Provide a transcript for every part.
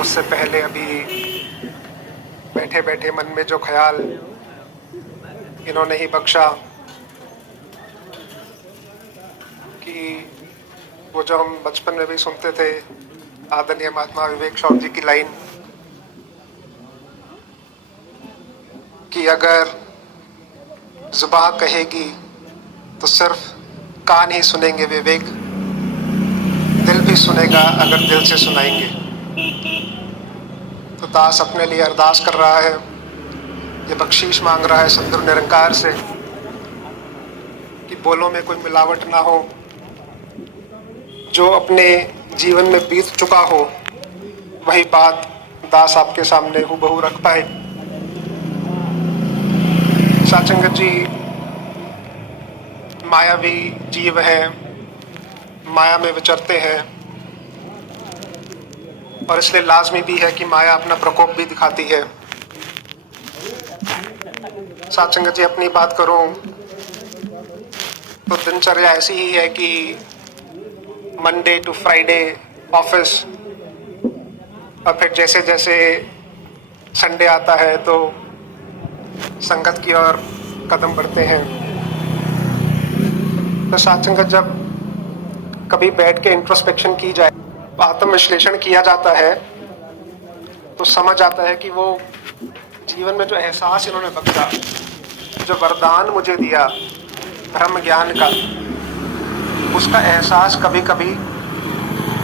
उससे पहले अभी बैठे बैठे मन में जो ख्याल इन्होंने ही बख्शा कि वो जो हम बचपन में भी सुनते थे, आदरणीय महात्मा विवेक शॉर्ट जी की लाइन कि अगर जुबान कहेगी तो सिर्फ कान ही सुनेंगे विवेक, दिल भी सुनेगा अगर दिल से सुनाएंगे। तो दास अपने लिए अरदास कर रहा है, ये बख्शीश मांग रहा है सद्गुरु निरंकार से कि बोलों में कोई मिलावट ना हो, जो अपने जीवन में बीत चुका हो वही बात दास आपके सामने हूबहू रख पाए। साचंगत जी मायावी जीव है, माया में विचरते हैं और इसलिए लाजमी भी है कि माया अपना प्रकोप भी दिखाती है। साचंगत जी अपनी बात करूं तो दिनचर्या ऐसी ही है कि मंडे टू फ्राइडे ऑफिस, और फिर जैसे जैसे संडे आता है तो संगत की ओर कदम बढ़ते हैं। तो साचंगत जब कभी बैठ के इंट्रोस्पेक्शन की जाए, आत्म विश्लेषण किया जाता है तो समझ आता है कि वो जीवन में जो एहसास इन्होंने बख्शा, जो वरदान मुझे दिया ब्रह्म ज्ञान का, उसका एहसास कभी कभी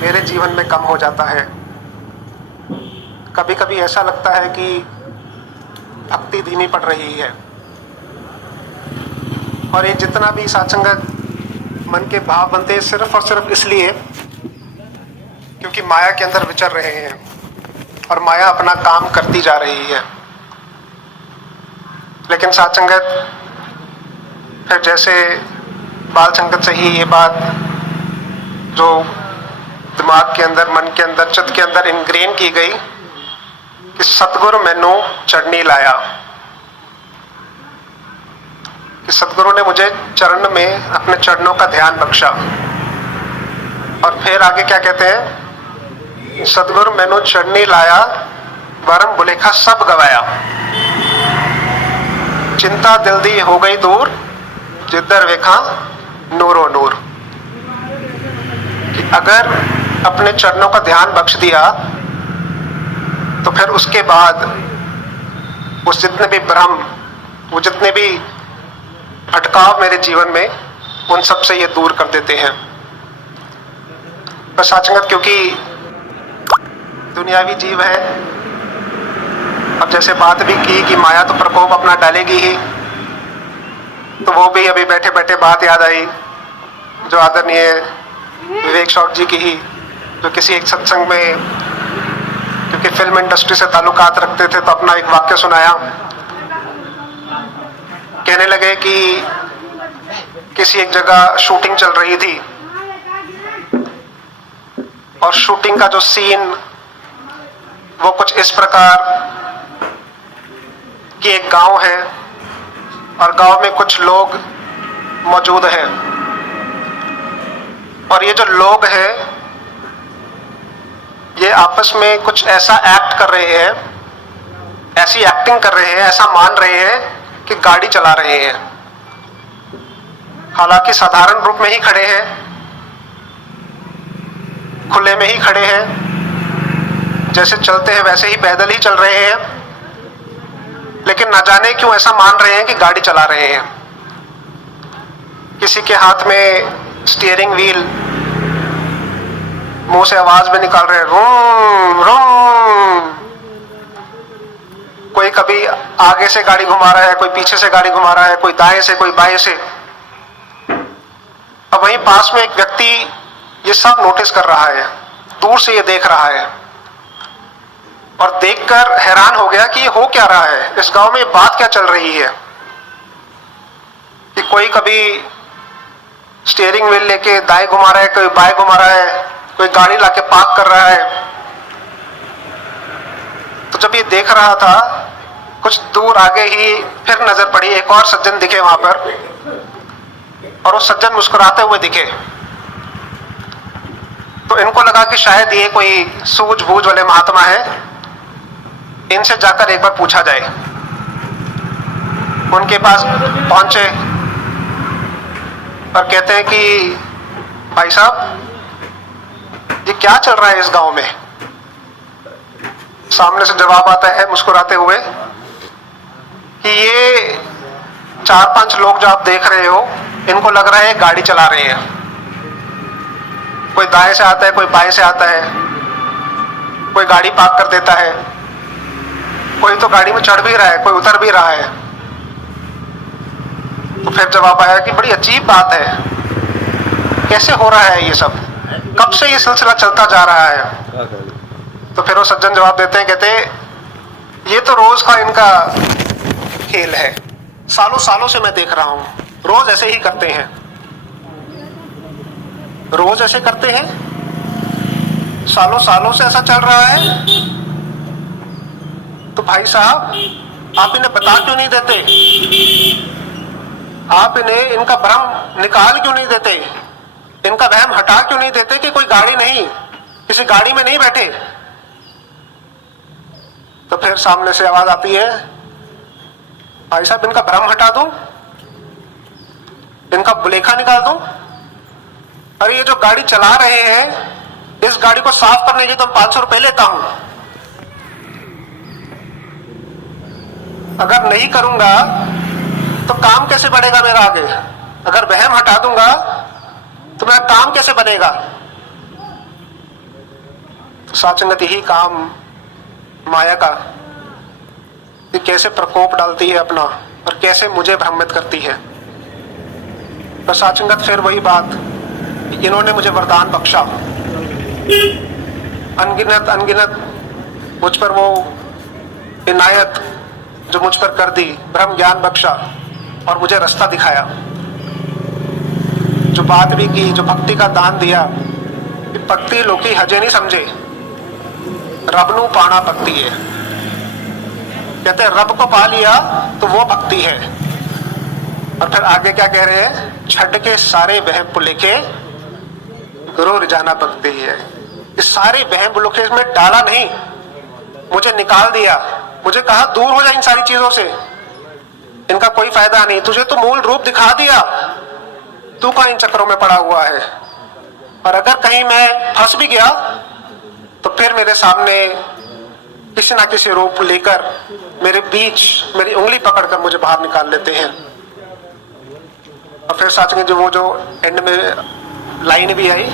मेरे जीवन में कम हो जाता है। कभी कभी ऐसा लगता है कि भक्ति धीमी पड़ रही है, और ये जितना भी साचंगत मन के भाव बनते हैं सिर्फ और सिर्फ इसलिए क्योंकि माया के अंदर विचर रहे हैं और माया अपना काम करती जा रही है। लेकिन साचंगत फिर जैसे बाल संगत से ही ये बात जो दिमाग के अंदर, मन के अंदर, चित्त के अंदर इनग्रेन की गई कि सतगुरु मैनू चढ़नी लाया, कि सतगुरु ने मुझे चरण में अपने चरणों का ध्यान बख्शा। और फिर आगे क्या कहते हैं, सतगुरु मैनू चढ़नी लाया, वरम बुलेखा सब गवाया, चिंता दिल दी हो गई दूर, जिधर वेखा नूरो नूर। कि अगर अपने चरणों का ध्यान बख्श दिया तो फिर उसके बाद वो जितने भी भ्रम, वो जितने भी भटकाव मेरे जीवन में, उन सब से ये दूर कर देते हैं। पर साचंगत क्योंकि दुनियावी जीव है, अब जैसे बात भी की कि माया तो प्रकोप अपना डालेगी ही, तो वो भी अभी बैठे बैठे बात याद आई जो आदरणीय विवेक शॉर्ट जी की ही, जो किसी एक सत्संग में, क्योंकि फिल्म इंडस्ट्री से ताल्लुकात रखते थे, तो अपना एक वाक्य सुनाया। कहने लगे कि किसी एक जगह शूटिंग चल रही थी और शूटिंग का जो सीन वो कुछ इस प्रकार कि एक गांव है और गांव में कुछ लोग मौजूद हैं, और ये जो लोग हैं ये आपस में कुछ ऐसा एक्ट कर रहे हैं, ऐसी एक्टिंग कर रहे हैं, ऐसा मान रहे हैं कि गाड़ी चला रहे हैं। हालांकि साधारण रूप में ही खड़े हैं, खुले में ही खड़े हैं, जैसे चलते हैं वैसे ही पैदल ही चल रहे हैं, लेकिन न जाने क्यों ऐसा मान रहे हैं कि गाड़ी चला रहे हैं। किसी के हाथ में स्टीयरिंग व्हील, मुंह से आवाज भी निकाल रहे हैं, रूम रूम। कोई कभी आगे से गाड़ी घुमा रहा है, कोई पीछे से गाड़ी घुमा रहा है, कोई दाएं से, कोई बाएं से। अब वहीं पास में एक व्यक्ति ये सब नोटिस कर रहा है, दूर से ये देख रहा है और देखकर हैरान हो गया कि ये हो क्या रहा है, इस गांव में ये बात क्या चल रही है कि कोई कभी स्टीयरिंग व्हील लेके दाएं घुमा रहा है, कोई बाएं घुमा रहा है, कोई गाड़ी लाके पार्क कर रहा है। तो जब ये देख रहा था, कुछ दूर आगे ही फिर नजर पड़ी, एक और सज्जन दिखे वहां पर, और वो सज्जन मुस्कुराते हुए दिखे। तो तो इनको लगा कि शायद ये कोई सूझबूझ वाले महात्मा है, इनसे जाकर एक बार पूछा जाए। उनके पास पहुंचे और कहते हैं कि भाई साहब ये क्या चल रहा है इस गांव में। सामने से जवाब आता है मुस्कुराते हुए कि ये 4-5 लोग जो आप देख रहे हो, इनको लग रहा है गाड़ी चला रहे हैं। कोई दाएं से आता है, कोई बाएं से आता है, कोई गाड़ी पार्क कर देता है, कोई तो गाड़ी में चढ़ भी रहा है, कोई उतर भी रहा है। तो फिर जवाब आया कि बड़ी अजीब बात है, कैसे हो रहा है ये सब, कब से ये सिलसिला चलता जा रहा है। तो फिर वो सज्जन जवाब देते हैं, कहते ये तो रोज का इनका खेल है, सालों सालों से मैं देख रहा हूं, रोज ऐसे ही करते हैं, रोज ऐसे करते हैं, सालों सालों से ऐसा चल रहा है। तो भाई साहब आप इन्हें बता क्यों नहीं देते, आप इन्हें इनका भ्रम निकाल क्यों नहीं देते, इनका वहम हटा क्यों नहीं देते कि कोई गाड़ी नहीं, किसी गाड़ी में नहीं बैठे। तो फिर सामने से आवाज आती है, भाई साहब इनका भ्रम हटा दूं, इनका बुलेखा निकाल दूं। अरे ये जो गाड़ी चला रहे हैं, इस गाड़ी को साफ करने के तो 500 रुपए लेता हूं, अगर नहीं करूंगा तो काम कैसे बढ़ेगा मेरा आगे, अगर वहम हटा दूंगा तो मेरा काम कैसे बनेगा। तो साचंगत यही काम माया का, कि कैसे प्रकोप डालती है अपना और कैसे मुझे भ्रमित करती है। पर साचंगत फिर वही बात, इन्होंने मुझे वरदान बख्शा, अनगिनत अनगिनत मुझ पर वो इनायत जो मुझ पर कर दी, ब्रह्म ज्ञान बख्शा और मुझे रास्ता दिखाया, जो बात भी की, जो भक्ति का दान दिया कि भक्ति लोकी हजे नहीं समझे, रब नू पाना भक्ति है। कहते हैं रब को पा लिया तो वो भक्ति है। और फिर आगे क्या कह रहे हैं, छड़ के सारे वहम पुलेखे गुरु रिजाना भक्ति है। इस सारे वहम पुलेखे में डाला नहीं, मुझे निकाल दिया, मुझे कहा दूर हो जा इन सारी चीजों से, इनका कोई फायदा नहीं, तुझे तो मूल रूप दिखा दिया, तू कहां इन चक्रों में पड़ा हुआ है। और अगर कहीं मैं फंस भी गया तो फिर मेरे सामने किसी ना किसी रूप लेकर मेरे बीच मेरी उंगली पकड़कर मुझे बाहर निकाल लेते हैं। और फिर साथ में जो वो जो एंड में लाइन भी आई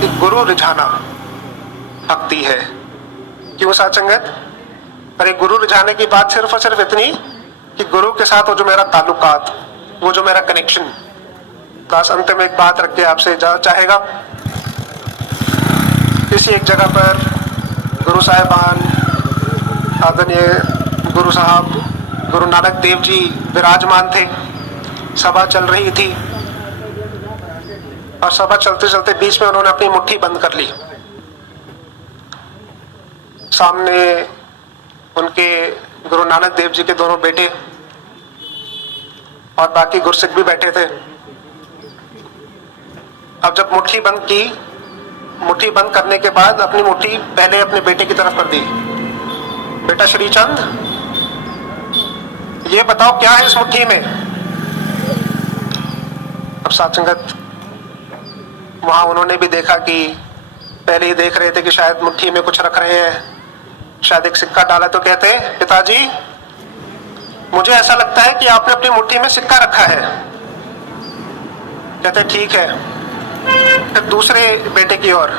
कि गुरु रिझाना भक्ति है। क्यों साथ संगत, अरे गुरु रिझाने की बात सिर्फ और सिर्फ इतनी कि गुरु के साथ वो जो मेरा ताल्लुकात, वो जो मेरा कनेक्शन। बस अंत में एक बात रख के आपसे इजाजत चाहेगा। किसी एक जगह पर गुरु साहिबान, आदरणीय गुरु साहब गुरु नानक देव जी विराजमान थे। सभा चल रही थी और सभा चलते चलते बीच में उन्होंने अपनी मुट्ठी बंद कर ली। सामने उनके गुरु नानक देव जी के दोनों बेटे और बाकी गुरसिख भी बैठे थे। अब जब मुट्ठी बंद की, मुट्ठी बंद करने के बाद अपनी मुट्ठी पहले अपने बेटे की तरफ कर दी, बेटा श्रीचंद ये बताओ क्या है इस मुट्ठी में। अब साधसंगत वहां उन्होंने भी देखा कि पहले ही देख रहे थे कि शायद मुट्ठी में कुछ रख रहे हैं, शायद एक सिक्का डाला। तो कहते पिताजी मुझे ऐसा लगता है कि आपने अपनी मुट्ठी में सिक्का रखा है। कहते ठीक है। फिर दूसरे बेटे की ओर,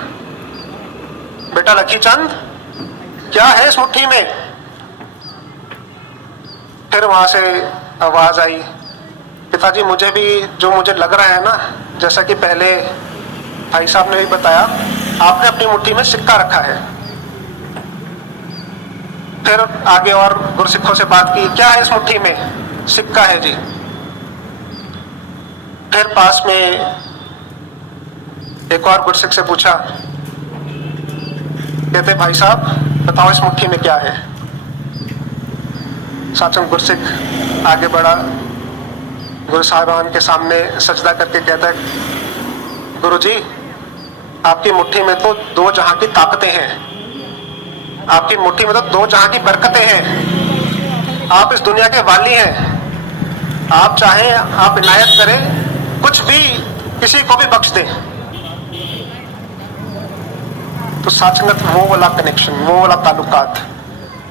बेटा लखीचंद क्या है इस मुट्ठी में। फिर वहां से आवाज आई, पिताजी मुझे भी जो मुझे लग रहा है ना, जैसा कि पहले भाई साहब ने भी बताया, आपने अपनी मुट्ठी में सिक्का रखा है। फिर आगे और गुरसिखों से बात की, क्या है इस मुट्ठी में। सिक्का है जी। फिर पास में एक और गुरसिख से पूछा, कहते भाई साहब बताओ इस मुट्ठी में क्या है। साचन गुरसिख आगे बढ़ा, गुरु साहिबान के सामने सजदा करके कहता है, गुरुजी आपकी मुट्ठी में तो दो जहां की ताकतें हैं, आपकी मुट्ठी में तो दो जहां की बरकतें हैं। आप इस दुनिया के वाली हैं। आप चाहें आप इनायत करें, कुछ भी किसी को भी बख्श दें। तो साचंगत वो वाला कनेक्शन, वो वाला ताल्लुकात,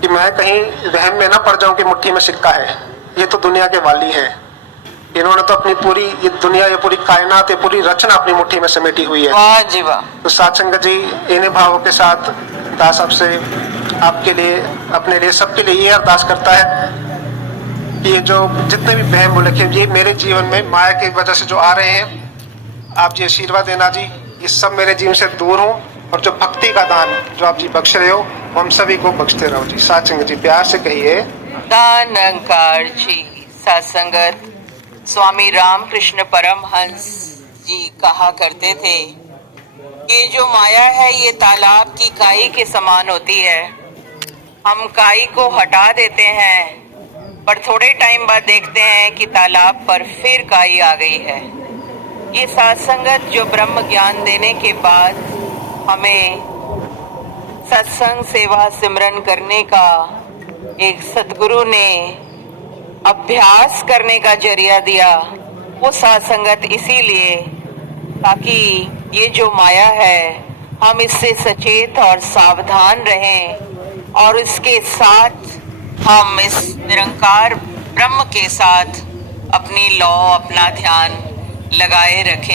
कि मैं कहीं वहम में ना पड़ जाऊं कि मुट्ठी में सिक्का है। ये तो दुनिया के वाली है, इन्होंने तो अपनी पूरी ये दुनिया, ये पूरी कायनात, ये पूरी रचना अपनी मुट्ठी में समेटी हुई है। वाह जी वाह। तो साचंगत जी इन्हीं भावों के साथ दास साहब से आपके लिए, अपने लिए, सबके लिए ये अरदास करता है कि ये जो जितने भी बहम मुल्क हैं, ये मेरे जीवन में माया की वजह से जो आ रहे हैं, आप जी आशीर्वाद देना जी, ये सब मेरे जीवन से दूर हो, और जो भक्ति का दान जो आप जी बख्श रहे हो, वो हम सभी को बख्शते रहो जी। साचंगत जी प्यार से कहिए। दान अंकार जी। सत्संगत स्वामी रामकृष्ण परमहंस जी कहा करते थे कि जो माया है ये तालाब की काई के समान होती है। हम काई को हटा देते हैं, पर थोड़े टाइम बाद देखते हैं कि तालाब पर फिर काई आ गई है। ये सत्संगत जो ब्रह्म ज्ञान देने के बाद हमें सत्संग सेवा सिमरन करने का एक सद्गुरु ने अभ्यास करने का जरिया दिया, वो सत्संगत इसीलिए ताकि ये जो माया है हम इससे सचेत और सावधान रहें, और इसके साथ हम इस निरंकार ब्रह्म के साथ अपनी लौ अपना ध्यान लगाए रखें।